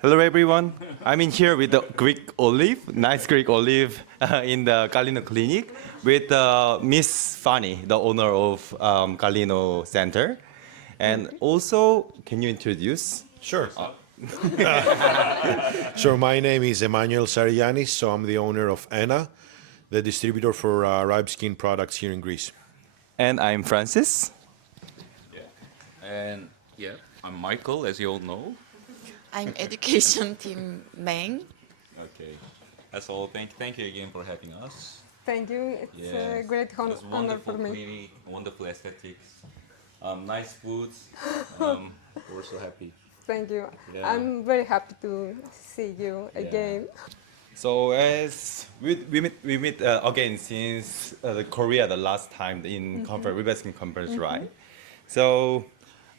Hello everyone. I'm in here with the Greek olive, nice Greek olive in the Galino clinic with Miss Fanny, the owner of Galino Center. And also, can you introduce? Sure. Sure, my name is Emmanuel Sarianis, so I'm the owner of AENA, the distributor for RIBESKIN products here in Greece. And I'm Francis. And I'm Michael, as you all know. I'm education team main. Okay. That's all. Thank you again for having us. Thank you. It's a great honor wonderful for me. clinic, wonderful aesthetics, nice foods. We're so happy. Thank you. Yeah. I'm very happy to see you again. So as we meet again since Korea the last time in conference, RIBESKIN conference, right? So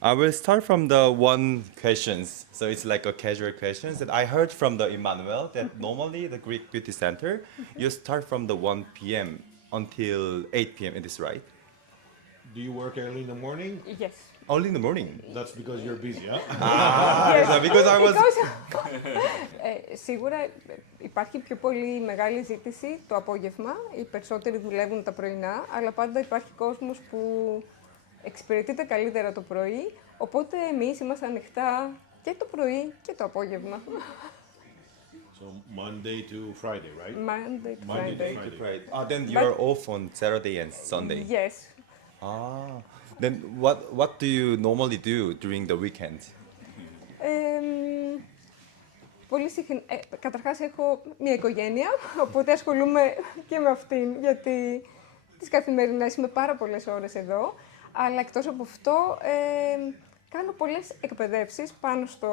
I will start from the one questions. So it's like a casual questions that I heard from the Emmanuel that normally the Greek Beauty Center, you start from the 1 p.m. until 8 p.m. It is right? Do you work early in the morning? Yes. Only in the morning. That's because you're busy, huh? So because I was... Σίγουρα υπάρχει πιο πολύ μεγάλη ζήτηση το απόγευμα. Οι περισσότεροι δουλεύουν τα πρωινά, αλλά πάντα υπάρχει κόσμος που εξυπηρετείται καλύτερα το πρωί. Οπότε εμείς είμαστε ανοιχτά και το πρωί και το απόγευμα. So Monday to Friday, right? Monday to Monday to Friday. Friday. Right. Then you're off on Saturday and Sunday. Yes. Then what do you normally do during the weekend? Πολύ συχνά. Καταρχάς έχω μια οικογένεια, οπότε ασχολούμαι και με αυτήν, γιατί τις καθημερινές είμαι πάρα πολλές ώρες εδώ. Αλλά εκτός από αυτό, κάνω πολλές εκπαιδεύσεις πάνω στο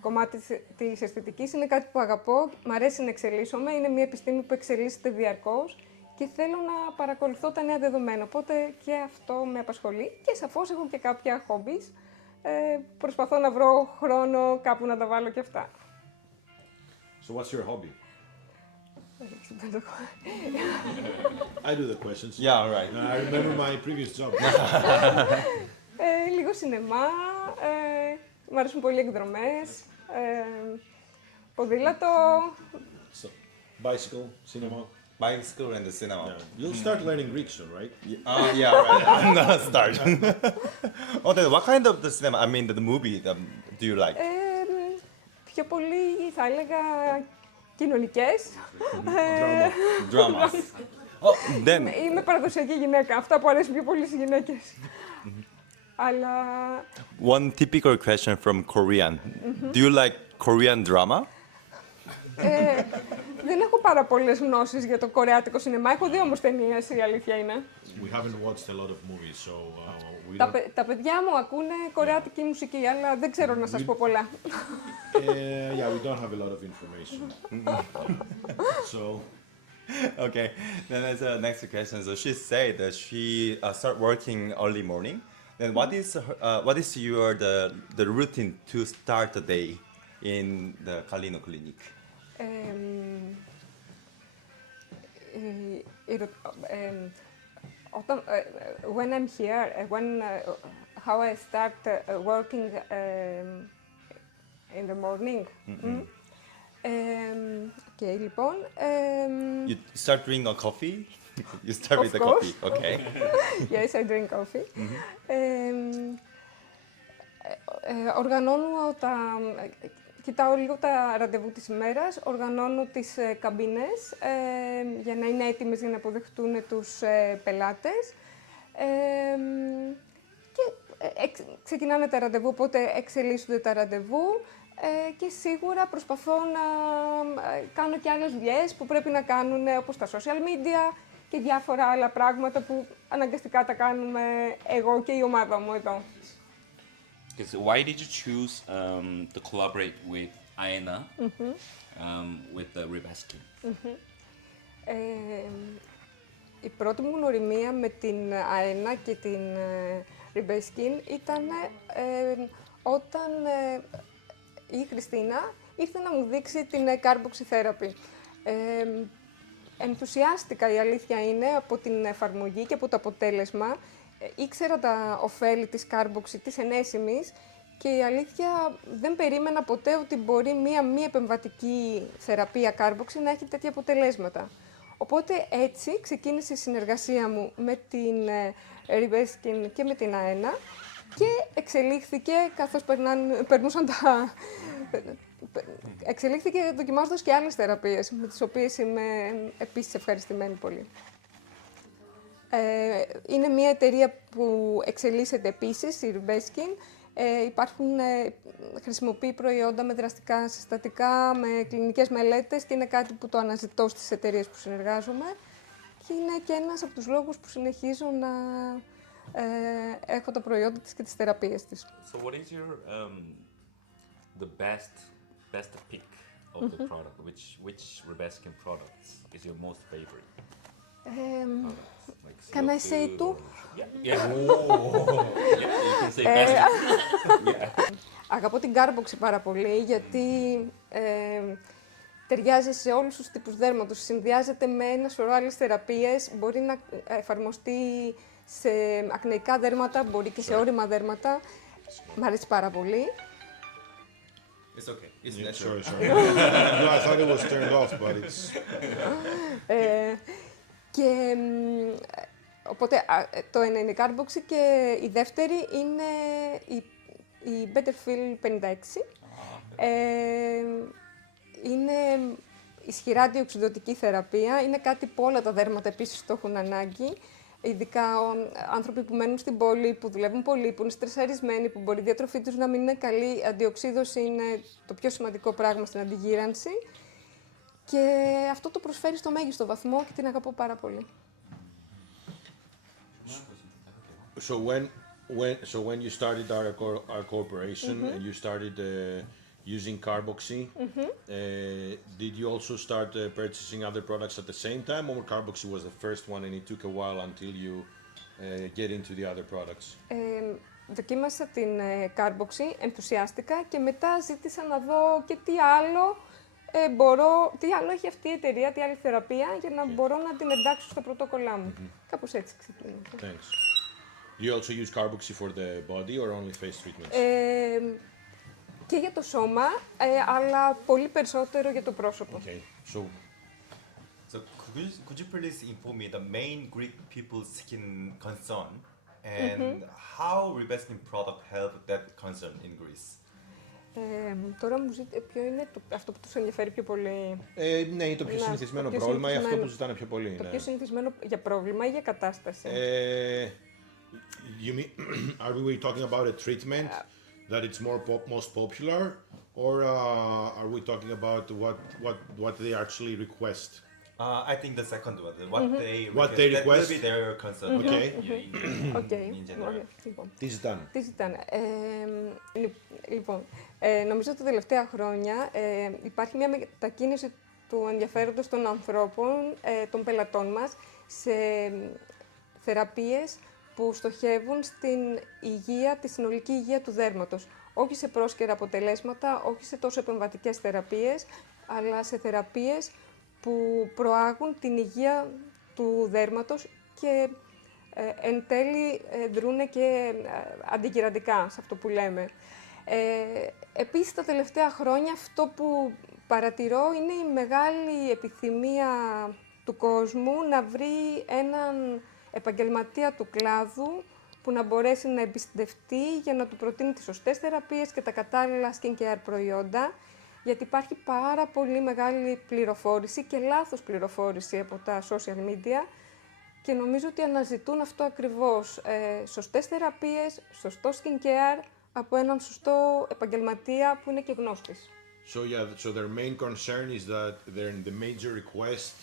κομμάτι της αισθητικής. Είναι κάτι που αγαπώ, μ' αρέσει να εξελίσσομαι, είναι μια επιστήμη που εξελίσσεται διαρκώς και θέλω να παρακολουθώ τα νέα δεδομένα, οπότε και αυτό με απασχολεί και σαφώς έχω και κάποια hobbies. Προσπαθώ να βρω χρόνο κάπου να τα βάλω και αυτά. So what's your hobby? I do the questions. Yeah, right. I remember my previous job. Λίγο σινεμά, μου αρέσουν πολύ εκδρομές, ποδήλατο. So, bicycle, cinema. Bicycle and the cinema. Yeah. You'll start learning Greek soon, right? Yeah, right. I'm gonna start. Then what kind of the cinema? I mean, the movie do you like? Πιο πολύ θα έλεγα κοινωνικές. Dramas. Then. Είμαι παραδοσιακή γυναίκα, αυτά που αρέσουν πιο πολύ στις γυναίκες. Αλλά... One typical question from Korean. Do you like Korean drama? Δεν έχω πάρα πολλές γνώσεις για το κορεάτικο σινεμά. Έχω δει όμως ταινίες, η αλήθεια είναι. We haven't watched a lot of movies, so we don't... Τα παιδιά μου ακούνε κορεάτικη μουσική, αλλά δεν ξέρω να σας πω πολλά. Yeah, we don't have a lot of information. So... Okay, then that's the next question. So she said that she start working early morning. Then what is your the routine to start the day in the Galino clinic? When I'm here, how I start working in the morning. Okay, λοιπόν. You start drinking a coffee? You start with the course. coffee, okay. Yes, I drink coffee. Οργανώνω κοιτάω λίγο τα ραντεβού της ημέρας, οργανώνω τις καμπίνες για να είναι έτοιμες για να αποδεχτούν τους πελάτες και ξεκινάνε τα ραντεβού, οπότε εξελίσσονται τα ραντεβού και σίγουρα προσπαθώ να κάνω και άλλες δουλειές που πρέπει να κάνουν, όπως τα social media και διάφορα άλλα πράγματα που αναγκαστικά τα κάνουμε εγώ και η ομάδα μου εδώ. Why did you choose to collaborate with AENA with the RIBESKIN? Η πρώτη μου γνωριμία με την AENA και την RIBESKIN ήταν όταν η Χριστίνα ήρθε να μου δείξει την carboxy therapy. Ενθουσιάστηκα, η αλήθεια είναι, από την εφαρμογή και από το αποτέλεσμα. Ήξερα τα ωφέλη της carboxy, της ενέσιμης και η αλήθεια δεν περίμενα ποτέ ότι μπορεί μία μη επεμβατική θεραπεία κάρμποξη να έχει τέτοια αποτελέσματα. Οπότε έτσι ξεκίνησε η συνεργασία μου με την RIBESKIN και με την AENA και εξελίχθηκε καθώς περνούσαν τα... Εξελίχθηκε δοκιμάζοντας και άλλες θεραπείες, με τις οποίες είμαι επίσης ευχαριστημένη πολύ. Είναι μια εταιρεία που εξελίσσεται επίσης, η RIBESKIN. Χρησιμοποιεί προϊόντα με δραστικά συστατικά, με κλινικές μελέτες και είναι κάτι που το αναζητώ στις εταιρείες που συνεργάζομαι και είναι και ένας από τους λόγους που συνεχίζω να έχω τα προϊόντα της και τις θεραπείες της. So what is your the best pick of the product? Which RIBESKIN products is your most favorite? Like Can I say CO2 two? Yeah. Oh. Yeah, you can say best. Αγαπώ την κάρμποξη πάρα πολύ γιατί ταιριάζει σε όλους τους τύπους δέρματος, συνδυάζεται με ένα σωρό άλλες θεραπείες, μπορεί να εφαρμοστεί σε ακνεϊκά δέρματα, μπορεί και σε όρημα δέρματα. Μ' αρέσει πάρα πολύ. It's okay. It's Yeah, natural. sorry. No, I thought it was turned off, but it's... Και οπότε το ένα είναι η κάρμποξη και η δεύτερη είναι η Betterfill 56. Είναι ισχυρά αντιοξυδωτική θεραπεία, είναι κάτι που όλα τα δέρματα επίσης το έχουν ανάγκη. Ειδικά άνθρωποι που μένουν στην πόλη, που δουλεύουν πολύ, που είναι στρεσαρισμένοι, που μπορεί η διατροφή τους να μην είναι καλή. Η αντιοξύδωση είναι το πιο σημαντικό πράγμα στην αντιγύρανση. Και αυτό το προσφέρει στο μέγιστο βαθμό και την αγαπώ πάρα πολύ. So when you started our cooperation and you started using carboxy, did you also start purchasing other products at the same time, or carboxy was the first one and it took a while until you get into the other products? Δοκίμασα την κάρμποξη, ενθουσιάστηκα και μετά ζήτησα να δω και τι άλλο τι άλλο έχει αυτή η εταιρεία, τι άλλη θεραπεία, για να μπορώ να την εντάξω στα πρωτόκολλά μου. Κάπως έτσι ξεκινήσα. Thanks. You also use carboxy for the body or only face treatments? Και για το σώμα, αλλά πολύ περισσότερο για το πρόσωπο. Okay. So could you please inform me the main Greek people's skin concern and how RIBESKIN product help that concern in Greece? Τώρα μου ζείτε ποιο είναι αυτό που τους ενδιαφέρει πιο πολύ. Ναι, είναι το πιο συνηθισμένο πρόβλημα ή αυτό που ζητάνε πιο πολύ. Το πιο συνηθισμένο για πρόβλημα ή για κατάσταση. Are we talking about a treatment that it's most popular, or are we talking about what they actually request? I think the second one, What they that will request? be their concern. Okay. In general. Τι ζητάνε? Τι ζητάνε. Λοιπόν, νομίζω ότι τα τελευταία χρόνια υπάρχει μια μετακίνηση του ενδιαφέροντος των ανθρώπων, των πελατών μας, σε θεραπείες που στοχεύουν στην υγεία, τη συνολική υγεία του δέρματος. Όχι σε πρόσκαιρα αποτελέσματα, όχι σε τόσο επεμβατικές θεραπείες, αλλά σε θεραπείες που προάγουν την υγεία του δέρματος και εν τέλει δρούνε και αντιγυραντικά, σε αυτό που λέμε. Επίσης, τα τελευταία χρόνια αυτό που παρατηρώ είναι η μεγάλη επιθυμία του κόσμου να βρει έναν επαγγελματία του κλάδου που να μπορέσει να εμπιστευτεί για να του προτείνει τις σωστές θεραπείες και τα κατάλληλα skincare προϊόντα, γιατί υπάρχει πάρα πολύ μεγάλη πληροφόρηση και λάθος πληροφόρηση από τα social media και νομίζω ότι αναζητούν αυτό ακριβώς, σωστές θεραπείες, σωστό skincare από έναν σωστό επαγγελματία που είναι και γνώστης. So their main concern is that the major request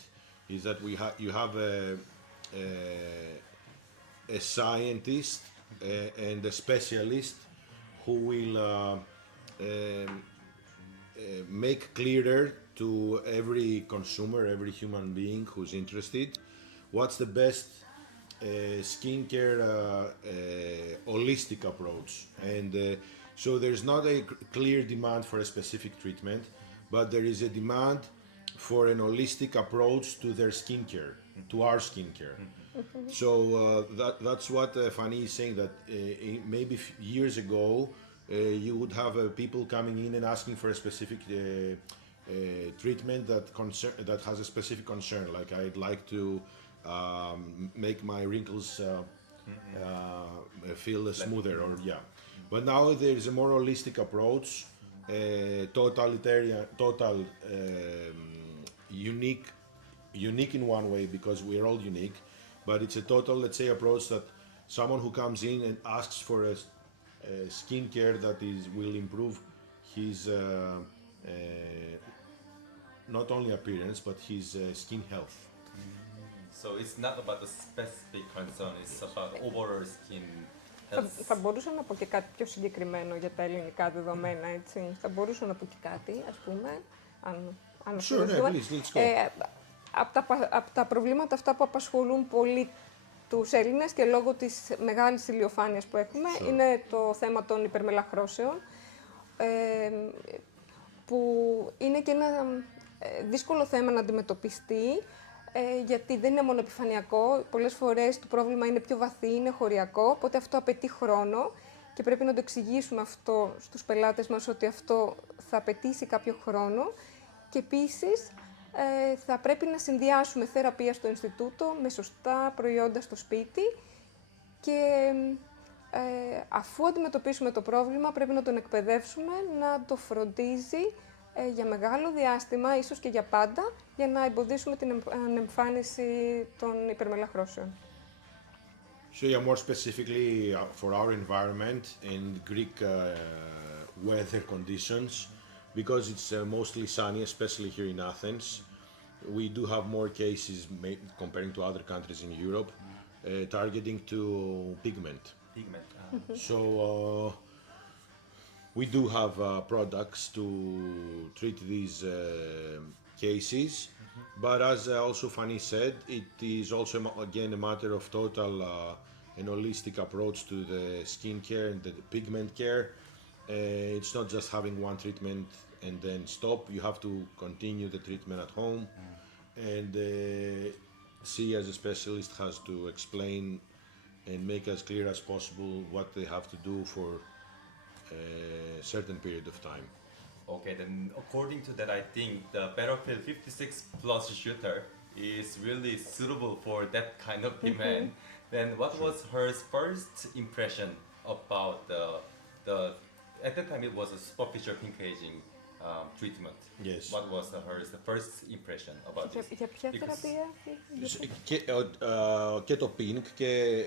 is that you have a scientist and a specialist who will make clearer to every consumer, every human being who's interested, what's the best skincare holistic approach. And so there's not a clear demand for a specific treatment, but there is a demand for an holistic approach to their skincare, to our skincare. So that's what Fanny is saying, that maybe years ago you would have people coming in and asking for a specific treatment that has a specific concern. Like I'd like to make my wrinkles feel smoother, or yeah. But now there is a more holistic approach, unique in one way because we are all unique, but it's a total, let's say, approach that someone who comes in and asks for a skincare that will improve his not only appearance but his skin health. So it's not about the specific concern, it's about overall skin health. Θα μπορούσα να πω και κάτι πιο συγκεκριμένο για τα ελληνικά δεδομένα, έτσι. Θα μπορούσα να πω και κάτι, ας πούμε, αν Sure, yeah, please, let's go. Από τα προβλήματα αυτά που απασχολούν πολύ τους Έλληνες και λόγω της μεγάλης ηλιοφάνειας που έχουμε, είναι το θέμα των υπερμελαχρώσεων, που είναι και ένα δύσκολο θέμα να αντιμετωπιστεί, γιατί δεν είναι μόνο επιφανειακό. Πολλές φορές το πρόβλημα είναι πιο βαθύ, είναι χωριακό, οπότε αυτό απαιτεί χρόνο και πρέπει να το εξηγήσουμε αυτό στους πελάτες μας, ότι αυτό θα απαιτήσει κάποιο χρόνο. Και επίσης θα πρέπει να συνδυάσουμε θεραπεία στο Ινστιτούτο με σωστά προϊόντα στο σπίτι και αφού αντιμετωπίσουμε το πρόβλημα πρέπει να τον εκπαιδεύσουμε να το φροντίζει για μεγάλο διάστημα, ίσως και για πάντα, για να εμποδίσουμε την ανεμφάνιση των υπερμελαχρώσεων. So yeah, more specifically for our environment and Greek weather conditions, because it's mostly sunny, especially here in Athens, we do have more cases comparing to other countries in Europe, targeting to pigment. So we do have products to treat these cases, but as also Fanny said, it is also again a matter of total and holistic approach to the skin care and the pigment care. It's not just having one treatment and then stop. You have to continue the treatment at home, and see as a specialist has to explain and make as clear as possible what they have to do for a certain period of time. Okay, then according to that, I think the Betterfill 56 Plus Shooter is really suitable for that kind of demand. Then what was her first impression about the at that time it was a superficial pink aging treatment. Yes. What was her first impression about this? Για ποια θεραπεία? Και το pink και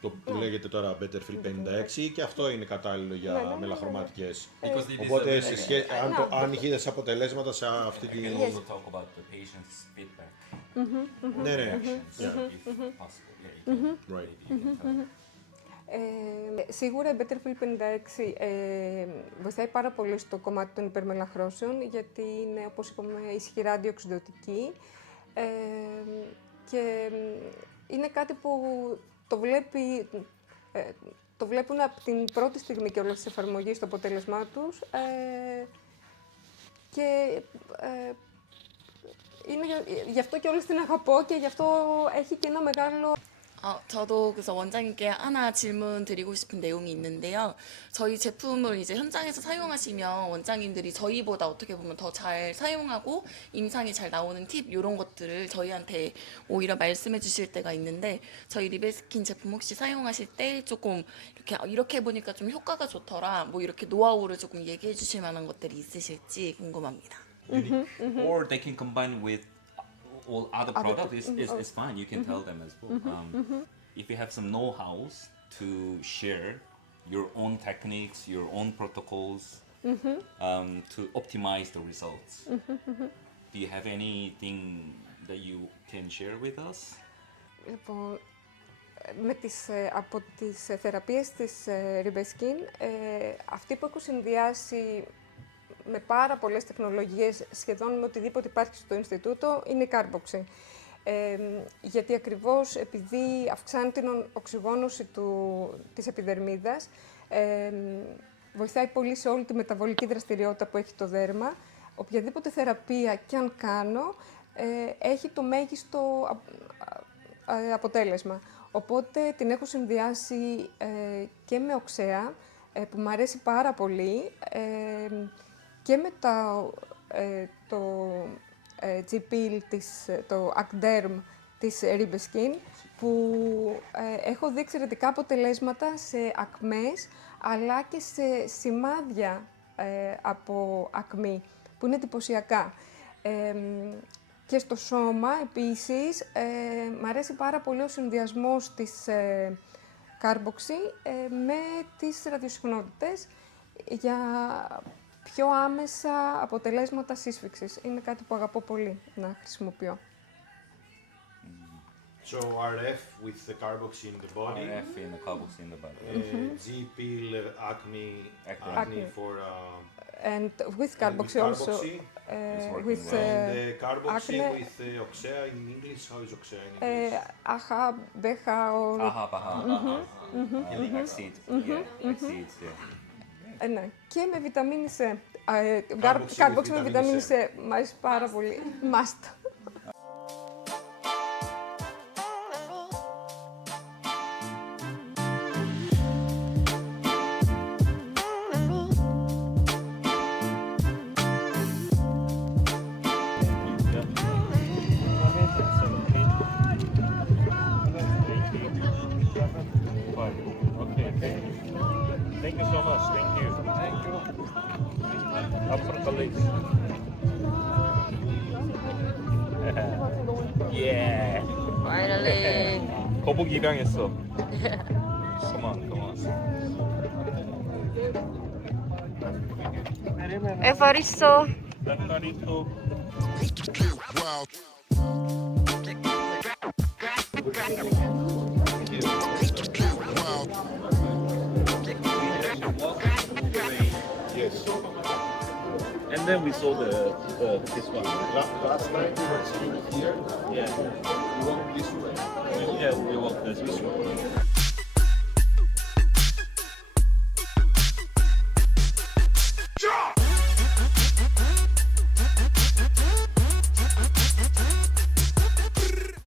το που λέγεται τώρα Betterfill 56 και αυτό είναι κατάλληλο για μελαχρωματικές. Οπότε αν είχες αποτελέσματα σε αυτή τη... We can also talk about the patient's feedback. Ναι. If possible. Yeah, Right. Σίγουρα η Betterfill 56 βοηθάει πάρα πολύ στο κομμάτι των υπερμελαχρώσεων, γιατί είναι, όπως είπαμε, ισχυρά αντιοξυδοτική και είναι κάτι που το βλέπουν από την πρώτη στιγμή και όλες τις εφαρμογές στο αποτέλεσμά τους και γι' αυτό και όλες την αγαπώ και γι' αυτό έχει και ένα μεγάλο... 저도 그래서 원장님께 하나 질문 드리고 싶은 내용이 있는데요. 저희 제품을 이제 현장에서 사용하시면 원장님들이 저희보다 어떻게 보면 더 잘 사용하고 임상이 잘 나오는 팁 이런 것들을 저희한테 오히려 말씀해 주실 때가 있는데 저희 리베스킨 제품 혹시 사용하실 때 조금 이렇게 해보니까 좀 효과가 좋더라 뭐 이렇게 노하우를 조금 얘기해 주실 만한 것들이 있으실지 궁금합니다. Or they can combine with all other products is fine. You can tell them as well. If you have some know-hows to share your own techniques, your own protocols to optimize the results. Do you have anything that you can share with us? Λοιπόν, από τις θεραπείες της RIBESKIN, αυτή που έχω συνδυάσει με πάρα πολλές τεχνολογίες, σχεδόν με οτιδήποτε υπάρχει στο Ινστιτούτο, είναι η κάρποξη. Γιατί ακριβώς επειδή αυξάνει την οξυγόνωση της επιδερμίδας, βοηθάει πολύ σε όλη τη μεταβολική δραστηριότητα που έχει το δέρμα. Οποιαδήποτε θεραπεία κι αν κάνω, έχει το μέγιστο αποτέλεσμα. Οπότε την έχω συνδυάσει και με οξέα, που μου αρέσει πάρα πολύ και με το G-Peel, το Acderm της RIBESKIN, που έχω δει εξαιρετικά αποτελέσματα σε ακμές, αλλά και σε σημάδια από ακμή, που είναι εντυπωσιακά. Και στο σώμα, επίσης, μ' αρέσει πάρα πολύ ο συνδυασμός της Carboxy με τις ραδιοσυχνότητες για πιο άμεσα αποτελέσματα σύσφυξης. Είναι κάτι που αγαπώ πολύ να χρησιμοποιώ. So RF with the carboxy in the body, RF in the carboxy in the body. G-Peel, acne Acne. for And with Carboxy also, with and carboxy acne, with oxea in English. How is oxea in English? AHA, BHA, or... Aha. Exceed. Yeah, exceeds. Yeah. Ναι, και με βιταμίνη C. Carboxy Carboxy with με βιταμίνη vitamin C. Μ' αρέσει πάρα πολύ. Must. Thank you so much. Thank you. Thank you. Up for the legs. Yeah. Finally. 거북이 입양했어. Come on. Ευχαριστώ. 나리또. Yes. And then we saw this one. Last night we were sitting here. Yeah. You walk this way. Yeah, we walked this way.